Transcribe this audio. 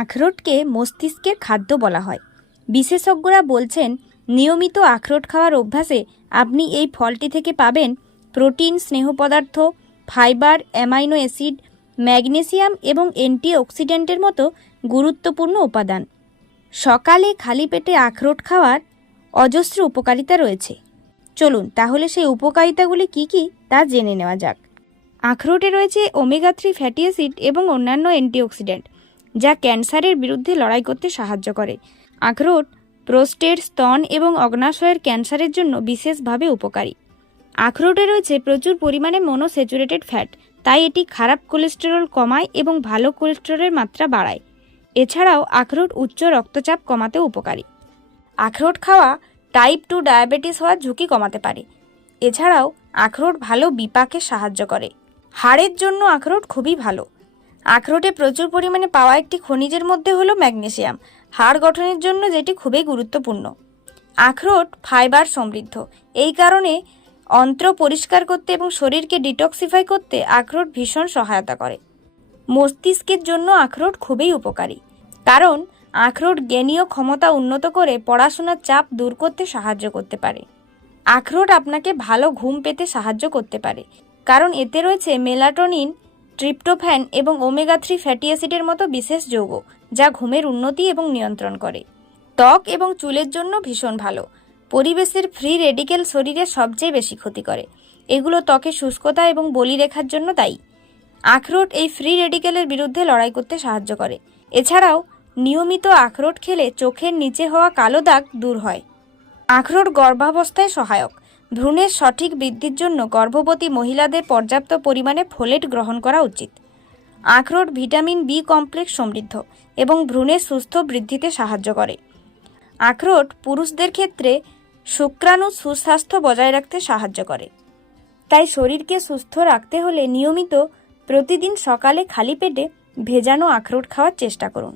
আখরোটকে মস্তিষ্কের খাদ্য বলা হয়। বিশেষজ্ঞরা বলছেন নিয়মিত আখরোট খাওয়ার অভ্যাসে আপনি এই ফলটি থেকে পাবেন প্রোটিন, স্নেহ পদার্থ, ফাইবার, অ্যামাইনো অ্যাসিড, ম্যাগনেসিয়াম এবং অ্যান্টিঅক্সিডেন্টের মতো গুরুত্বপূর্ণ উপাদান। সকালে খালি পেটে আখরোট খাওয়ার অজস্র উপকারিতা রয়েছে। চলুন তাহলে সেই উপকারিতাগুলি কি কি তা জেনে নেওয়া যাক। আখরোটে রয়েছে ওমেগা 3 ফ্যাটি অ্যাসিড এবং অন্যান্য অ্যান্টিঅক্সিডেন্ট, যা ক্যান্সারের বিরুদ্ধে লড়াই করতে সাহায্য করে। আখরোট প্রোস্টেট, স্তন এবং অগ্নাশয়ের ক্যান্সারের জন্য বিশেষভাবে উপকারী। আখরোটে রয়েছে প্রচুর পরিমাণে মনোস্যাচুরেটেড ফ্যাট, তাই এটি খারাপ কোলেস্টেরল কমায় এবং ভালো কোলেস্টেরলের মাত্রা বাড়ায়। এছাড়াও আখরোট উচ্চ রক্তচাপ কমাতেও উপকারী। আখরোট খাওয়া টাইপ 2 ডায়াবেটিস হওয়ার ঝুঁকি কমাতে পারে। এছাড়াও আখরোট ভালো বিপাকে সাহায্য করে। হাড়ের জন্য আখরোট খুবই ভালো। আখরোটে প্রচুর পরিমাণে পাওয়া একটি খনিজের মধ্যে হলো ম্যাগনেসিয়াম, হাড় গঠনের জন্য যেটি খুবই গুরুত্বপূর্ণ। আখরোট ফাইবার সমৃদ্ধ, এই কারণে অন্ত্র পরিষ্কার করতে এবং শরীরকে ডিটক্সিফাই করতে আখরোট ভীষণ সহায়তা করে। মস্তিষ্কের জন্য আখরোট খুবই উপকারী, কারণ আখরোট জ্ঞানীয় ক্ষমতা উন্নত করে পড়াশোনার চাপ দূর করতে সাহায্য করতে পারে। আখরোট আপনাকে ভালো ঘুম পেতে সাহায্য করতে পারে, কারণ এতে রয়েছে মেলাটোনিন, ট্রিপ্টোফ্যান এবং ওমেগা 3 ফ্যাটি অ্যাসিডের মতো বিশেষ যৌগ, যা ঘুমের উন্নতি এবং নিয়ন্ত্রণ করে। ত্বক এবং চুলের জন্য ভীষণ ভালো। পরিবেশের ফ্রি রেডিকেল শরীরে সবচেয়ে বেশি ক্ষতি করে। এগুলো ত্বকের শুষ্কতা এবং বলিরেখার জন্য দায়ী। আখরোট এই ফ্রি রেডিকেলের বিরুদ্ধে লড়াই করতে সাহায্য করে। এছাড়াও নিয়মিত আখরোট খেলে চোখের নিচে হওয়া কালো দাগ দূর হয়। আখরোট গর্ভাবস্থায় সহায়ক। ভ্রূণের সঠিক বৃদ্ধির জন্য গর্ভবতী মহিলাদের পর্যাপ্ত পরিমাণে ফোলেট গ্রহণ করা উচিত। আখরোট ভিটামিন বি কমপ্লেক্স সমৃদ্ধ এবং ভ্রূণের সুস্থ বৃদ্ধিতে সাহায্য করে। আখরোট পুরুষদের ক্ষেত্রে শুক্রাণু সুস্বাস্থ্য বজায় রাখতে সাহায্য করে। তাই শরীরকে সুস্থ রাখতে হলে নিয়মিত প্রতিদিন সকালে খালি পেটে ভেজানো আখরোট খাওয়ার চেষ্টা করুন।